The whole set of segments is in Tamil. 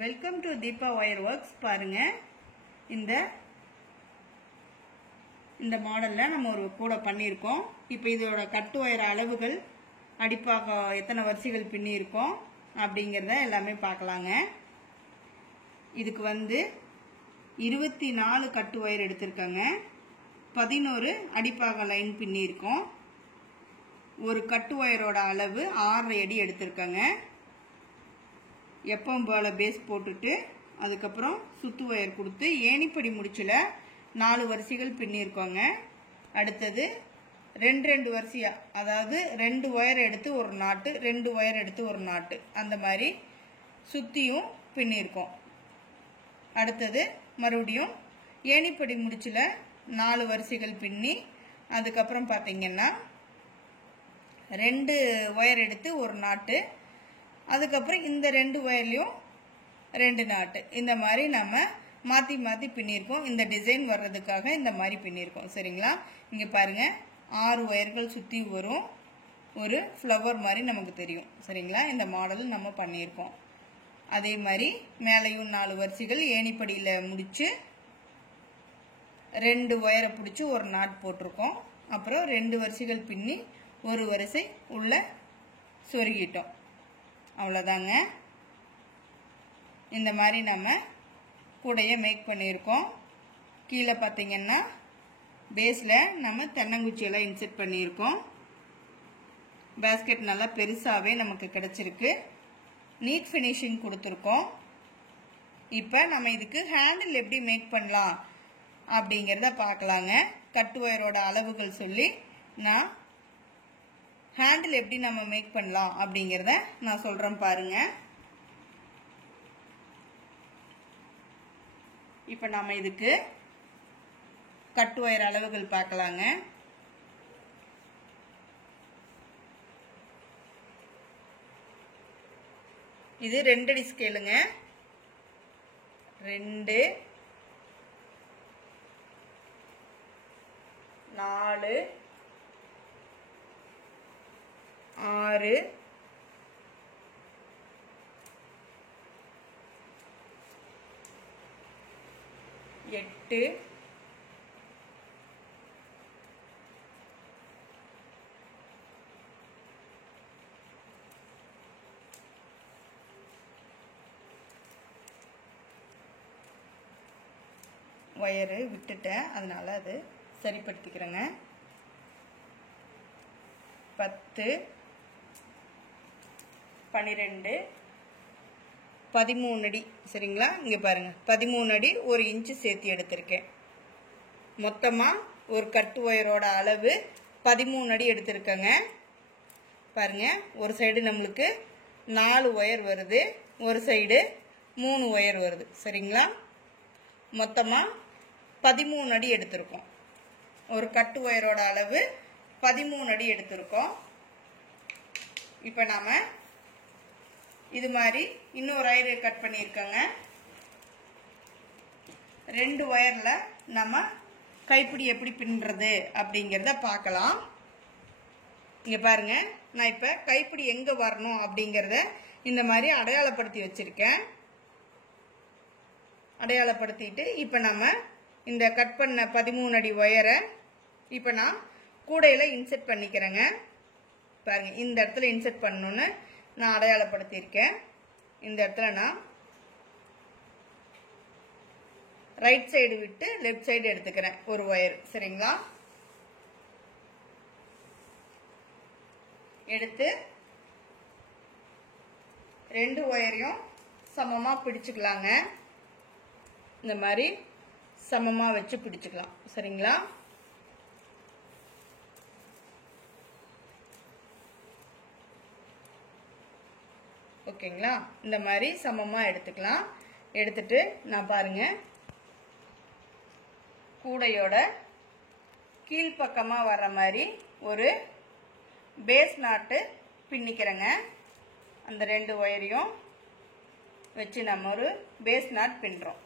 Welcome to Deepa wire works. பாருங்க, இந்த மாடல்ல நம்ம ஒரு கூட பண்ணியிருக்கோம். இப்போ இதோட கட்டு ஒயர் அளவுகள், அடிப்பாக எத்தனை வரிசைகள் பின்னி இருக்கோம் அப்படிங்கிறத எல்லாமே பார்க்கலாங்க. இதுக்கு 24 கட்டு ஒயர் எடுத்திருக்காங்க. 11 அடிப்பாக லைன் பின்னி இருக்கோம். ஒரு கட்டு ஒயரோட அளவு 6 அடி எடுத்திருக்காங்க. எப்பவும் போல பேஸ் போட்டுட்டு அதுக்கப்புறம் சுத்து ஒயர் கொடுத்து ஏணிப்படி முடிச்சுல 4 வரிசைகள் பின்னிருக்கோங்க. அடுத்தது 2 வரிசையா, அதாவது 2 ஒயர் எடுத்து ஒரு நாட்டு, 2 ஒயர் எடுத்து ஒரு நாட்டு, அந்த மாதிரி சுத்தியும் பின்னிருக்கோம். அடுத்தது மறுபடியும் ஏணிப்படி முடிச்சுல 4 வரிசைகள் பின்னி அதுக்கப்புறம் பார்த்தீங்கன்னா 2 ஒயர் எடுத்து ஒரு நாட்டு, அதுக்கப்புறம் இந்த 2 ஒயர்லையும் 2 நாட்டு, இந்த மாதிரி நம்ம மாற்றி மாற்றி பின்னிருக்கோம். இந்த டிசைன் வர்றதுக்காக இந்த மாதிரி பின்னிருக்கோம். சரிங்களா? இங்கே பாருங்க, 6 ஒயர்கள் சுற்றி வரும், ஒரு ஃப்ளவர் மாதிரி நமக்கு தெரியும். சரிங்களா? இந்த மாடல் நம்ம பண்ணியிருக்கோம். அதே மாதிரி மேலேயும் 4 வரிசைகள் ஏணிப்படியில் முடிச்சு 2 ஒயரை பிடிச்சி ஒரு நாட் போட்டிருக்கோம். அப்புறம் 2 வரிசைகள் பின்னி ஒரு வரிசை உள்ள சொருகிட்டோம். அவ்வளோதாங்க. இந்த மாதிரி நம்ம கூடையை மேக் பண்ணியிருக்கோம். கீழே பார்த்தீங்கன்னா பேஸில் நம்ம தென்னங்குச்சியெல்லாம் இன்செர்ட் பண்ணியிருக்கோம். பேஸ்கெட் நல்லா பெருசாகவே நமக்கு கிடச்சிருக்கு. நீட் ஃபினிஷிங் கொடுத்துருக்கோம். இப்போ நம்ம இதுக்கு ஹேண்டில் எப்படி மேக் பண்ணலாம் அப்படிங்கிறத பார்க்கலாங்க. கட்டு ஒயரோட அளவுகள் சொல்லி நான் ஹேண்டில் எப்படி நம்ம மேக் பண்ணலாம் அப்படிங்கிறத நான் சொல்கிறேன் பாருங்க. இப்போ நம்ம இதுக்கு கட்டு ஒயர் அளவுகள் பார்க்கலாங்க. இது 2 அடி ஸ்கேலுங்க. 2, 4, 6, 8, ஒயரு விட்டுட்டேன், அதனால அது சரிப்படுத்திக்கிறேங்க. 10, 12, 13 அடி. சரிங்களா? இங்கே பாருங்க, 13 அடி 1 இன்ச்சு சேர்த்து எடுத்திருக்கேன். மொத்தமாக ஒரு கட்டு ஒயரோட அளவு 13 அடி எடுத்திருக்கேங்க. பாருங்க, ஒரு சைடு நம்மளுக்கு 4 ஒயர் வருது, ஒரு சைடு 3 ஒயர் வருது. சரிங்களா? மொத்தமாக 13 அடி எடுத்திருக்கோம். ஒரு கட்டு ஒயரோட அளவு 13 அடி எடுத்திருக்கோம். இப்போ நாம இது மாதிரி இன்னொரு ஒயர் கட் பண்ணியிருக்கோங்க. 2 ஒயர்ல நம்ம கைப்பிடி எப்படி பின்னுறது அப்படிங்கிறத பார்க்கலாம். இங்க பாருங்க, நான் இப்போ கைப்பிடி எங்க வரணும் அப்படிங்கிறத இந்த மாதிரி அடையாளப்படுத்தி வச்சிருக்கேன். அடையாளப்படுத்திட்டு இப்போ நம்ம இந்த கட் பண்ண 13 அடி ஒயரை இப்போ நான் கூடையில் இன்செர்ட் பண்ணிக்கிறேங்க. பாருங்க, இந்த இடத்துல இன்செர்ட் பண்ணணும்னு நான் அடையாளப்படுத்தியிருக்கேன். இந்த இடத்துல நான் ரைட் சைடு விட்டு லெஃப்ட் சைடு எடுத்துக்கிறேன் ஒரு ஒயர். சரிங்களா? எடுத்து 2 ஒயரையும் சமமாக பிடிச்சுக்கலாங்க. இந்த மாதிரி சமமாக வச்சு பிடிச்சுக்கலாம். சரிங்களா? ஓகேங்களா? இந்த மாதிரி சமமாக எடுத்துக்கலாம். எடுத்துட்டு நான் பாருங்க, கூடையோட கீழ்ப்பக்கமாக வர்ற மாதிரி ஒரு பேஸ் நாட்டு பின்னிக்கிறேங்க. அந்த 2 ஒயரையும் வச்சு நம்ம ஒரு பேஸ் நாட் பின்னுறோம்.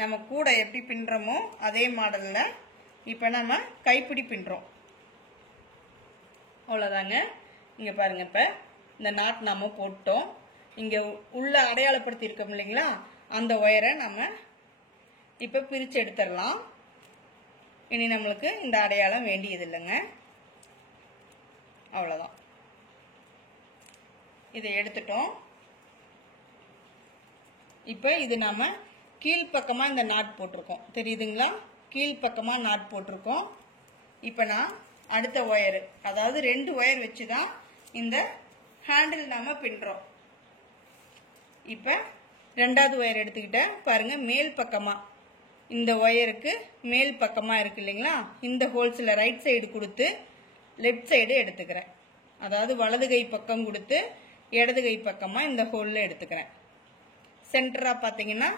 நம்ம கூடை எப்படி பின்னுறோமோ அதே மாடலில் இப்போ நம்ம கைப்பிடி பின்னுறோம். அவ்வளோதாங்க. இங்கே பாருங்க, இப்போ இந்த நாட் நாம போட்டோம். இங்கே உள்ள அடையாளப்படுத்தி இருக்கோம் இல்லைங்களா, அந்த ஒயரை நம்ம இப்போ பிரித்து எடுத்துடலாம். இனி நம்மளுக்கு இந்த அடையாளம் வேண்டியது இல்லைங்க. அவ்வளோதான், இதை எடுத்துட்டோம். இப்போ இது நம்ம கீழ்ப்பக்கமாக இந்த நாட் போட்டிருக்கோம், தெரியுதுங்களா? கீழ்ப்பக்கமாக நாட் போட்டிருக்கோம். இப்போ நான் அடுத்த ஒயரு, அதாவது 2 ஒயர் வச்சு தான் இந்த ஹேண்டில் நாம பின்னுறோம். இப்போ 2வது ஒயர் எடுத்துக்கிட்டேன் பாருங்க. மேல் பக்கமாக இந்த ஒயருக்கு மேல் பக்கமாக இருக்கு இல்லைங்களா, இந்த ஹோல்ஸில் ரைட் சைடு கொடுத்து லெஃப்ட் சைடு எடுத்துக்கிறேன். அதாவது வலது கை பக்கம் கொடுத்து இடது கை பக்கமாக இந்த ஹோலில் எடுத்துக்கிறேன். சென்டராக பார்த்தீங்கன்னா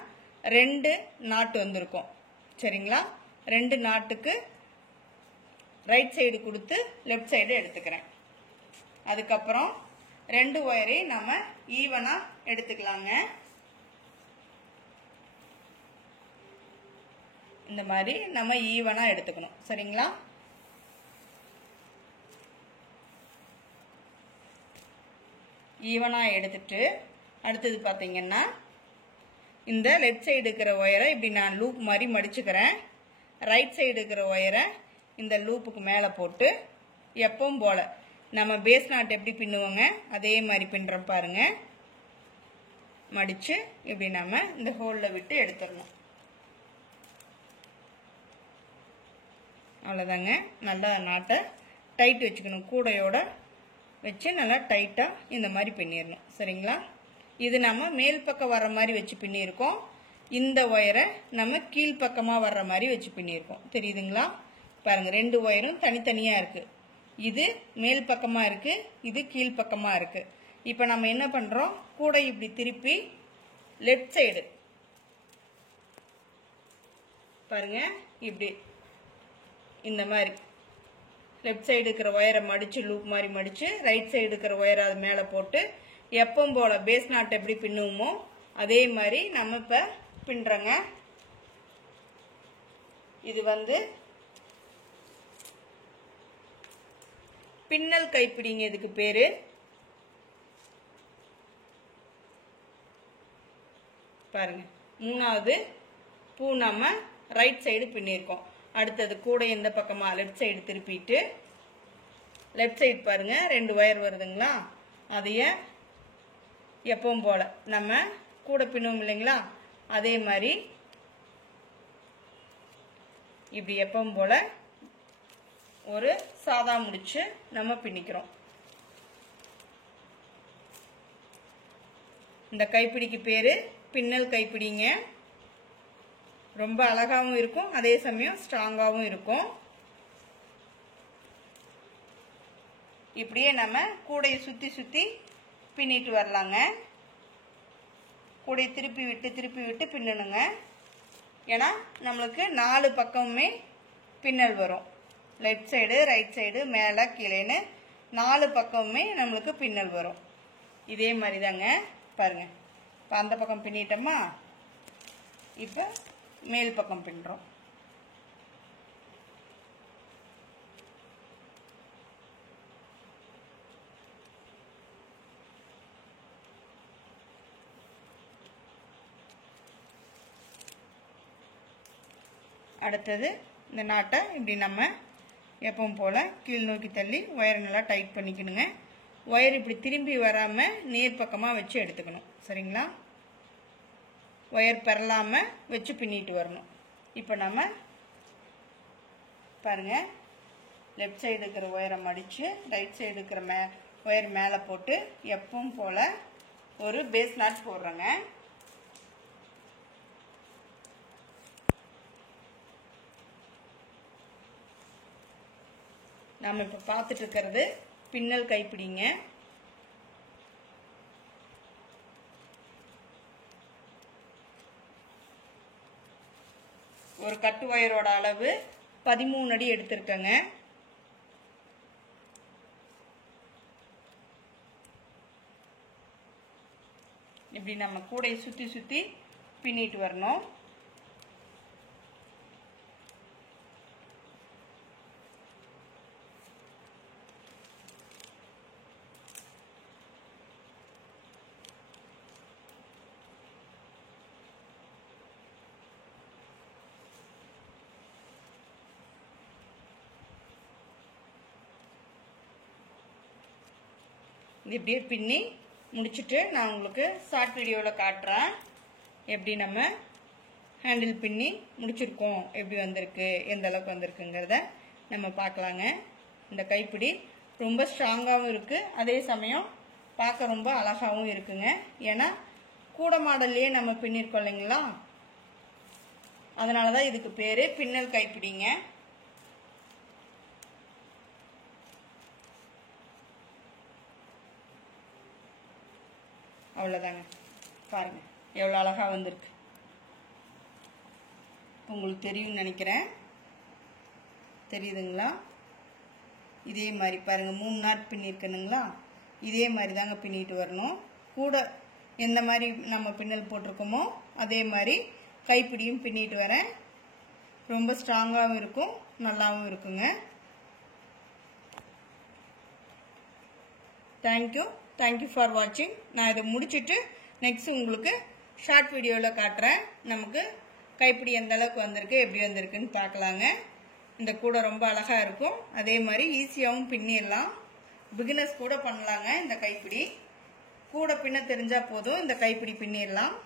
2 நாட்டு வந்திருக்கும், சரிங்களா? 2 நாட்டுக்கு ரைட் சைடு கொடுத்து லெஃப்ட் சைடு எடுத்துக்கிறேன். அதுக்கப்புறம் 2 ஒயரையும் நம்ம ஈவனாக எடுத்துக்கலாங்க. இந்த மாதிரி நம்ம ஈவனாக எடுத்துக்கணும், சரிங்களா? ஈவனாக எடுத்துட்டு அடுத்தது பார்த்தீங்கன்னா இந்த லெஃப்ட் சைடு இருக்கிற ஒயரை இப்படி நான் லூப் மாதிரி மடிச்சுக்கிறேன். ரைட் சைடு இருக்கிற ஒயரை இந்த லூப்புக்கு மேலே போட்டு எப்பவும் போல் நம்ம பேஸ் நாட் எப்படி பின்னுவோங்க அதே மாதிரி பின்னுறோம் பாருங்க. மடித்து இப்படி நம்ம இந்த ஹோலில் விட்டு எடுத்துடணும். அவ்வளோதாங்க. நல்லா நாட்டை டைட் வச்சுக்கணும், கூடையோட வச்சு நல்லா டைட்டாக இந்த மாதிரி பின்னிடணும், சரிங்களா? இது நம்ம மேல் பக்கம் வர்ற மாதிரி வச்சு பின்னியிருக்கோம். இந்த ஒயரை நம்ம கீழ்ப்பக்கமாக வர்ற மாதிரி வச்சு பின்னியிருக்கோம், தெரியுதுங்களா? பாருங்கள், 2 ஒயரும் தனித்தனியாக இருக்குது. இது மேல் பக்கமாக இருக்குது, இது கீழ்ப்பக்கமாக இருக்குது. இப்போ நம்ம என்ன பண்ணுறோம், கூடை இப்படி திருப்பி லெஃப்ட் சைடு பாருங்க, இப்படி இந்த மாதிரி லெஃப்ட் சைடு இருக்கிற ஒயரை மடித்து லூப் மாதிரி மடித்து ரைட் சைடு இருக்கிற ஒயரை அது மேலே போட்டு எப்பவும் போல் பேஸ் நாட் எப்படி பின்னுவோமோ அதே மாதிரி நம்ம இப்போ பின்னுறோங்க. இது வந்து பின்னல் கைப்பிடிங்க, இதுக்கு பேரு. பாருங்க, 3வது பூ நம்ம ரைட் சைடு பின்னிருக்கோம். அடுத்தது கூட இந்த பக்கமா லெஃப்ட் சைடு திருப்பிட்டு லெஃப்ட் சைடு பாருங்க 2 ஒயர் வருதுங்களா, அதைய எப்பவும் போல நம்ம கூட பின்னுவோம் இல்லைங்களா அதே மாதிரி இப்படி எப்பவும் போல ஒரு சாதா முடிச்சு நம்ம பின்னிக்கிறோம். இந்த கைப்பிடிக்கு பேரு பின்னல் கைப்பிடிங்க. ரொம்ப அழகாவும் இருக்கும், அதே சமயம் ஸ்ட்ராங்காவும் இருக்கும். இப்படியே நம்ம கூடையை சுத்தி சுத்தி பின்னிட்டு வரலாங்க. கூடையை திருப்பி விட்டு பின்னணுங்க. ஏன்னா நம்மளுக்கு 4 பக்கமுமே பின்னல் வரும். லெஃப்ட் சைடு ரைட் சைடு மேலே கீழேன்னு 4 பக்கமுமே நம்மளுக்கு பின்னல் வரும். இதே மாதிரி தாங்க பாருங்க. இப்போ அந்த பக்கம் பின்னிட்டோமா, இப்போ மேல் பக்கம் பின்னுறோம். அடுத்தது இந்த நாட்டை இப்படி நம்ம எப்பவும் போல் கீழ் நோக்கி தள்ளி ஒயரை நல்லா டைட் பண்ணிக்கணுங்க. ஒயர் இப்படி திரும்பி வராமல் நேர் பக்கமாக வச்சு எடுத்துக்கணும், சரிங்களா? ஒயர் பெறலாமல் வச்சு பின்னிட்டு வரணும். இப்போ நம்ம பாருங்கள், லெஃப்ட் சைடு இருக்கிற ஒயரை மடித்து ரைட் சைடு இருக்கிற ஒயர் மேலே போட்டு எப்பவும் போல் ஒரு பேஸ் நாட் போடுறோங்க. நாம் இப்போ பார்த்துட்டு இருக்கிறது பின்னல் கைப்பிடிங்க. ஒரு கட்டு ஒயரோட அளவு 13 அடி எடுத்திருக்கேங்க. இப்படி நம்ம கூடையை சுற்றி சுற்றி பின்னிட்டு வரணும். இது இப்படியே பின்னி முடிச்சுட்டு நான் உங்களுக்கு ஷார்ட் வீடியோவில் காட்டுறேன் எப்படி நம்ம ஹேண்டில் பின்னி முடிச்சிருக்கோம், எப்படி வந்திருக்கு, எந்த அளவுக்கு வந்திருக்குங்கிறத நம்ம பார்க்கலாங்க. இந்த கைப்பிடி ரொம்ப ஸ்ட்ராங்காகவும் இருக்குது, அதே சமயம் பார்க்க ரொம்ப அழகாகவும் இருக்குங்க. ஏன்னா கூட மாடல்லையே நம்ம பின்னிருக்கோம் இல்லைங்களா, அதனால தான் இதுக்கு பேர் பின்னல் கைப்பிடிங்க. அவ்வளோதாங்க, பாருங்கள் எவ்வளோ அழகாக வந்திருக்கு. உங்களுக்கு தெரியும்னு நினைக்கிறேன், தெரியுதுங்களா? இதே மாதிரி பாருங்கள் 3 நாட் பின்னிருக்கணுங்களா, இதே மாதிரி தாங்க பின்னிட்டு வரணும். கூட எந்த மாதிரி நம்ம பின்னல் போட்டிருக்கோமோ அதே மாதிரி கைப்பிடியும் பின்னிட்டு வரேன். ரொம்ப ஸ்ட்ராங்காகவும் இருக்கும், நல்லாவும் இருக்குங்க. தேங்க்யூ ஃபார் வாட்சிங். நான் இதை முடிச்சுட்டு நெக்ஸ்ட் உங்களுக்கு ஷார்ட் வீடியோவில் காட்டுறேன். நமக்கு கைப்பிடி எந்த அளவுக்கு வந்திருக்கு, எப்படி வந்திருக்குன்னு பார்க்கலாங்க. இந்த கூடை ரொம்ப அழகாக இருக்கும், அதே மாதிரி ஈஸியாகவும் பின்னிடலாம். பிகினர்ஸ் கூட பண்ணலாங்க. இந்த கைப்பிடி கூட பின்ன தெரிஞ்சால் போதும், இந்த கைப்பிடி பின்னிடலாம்.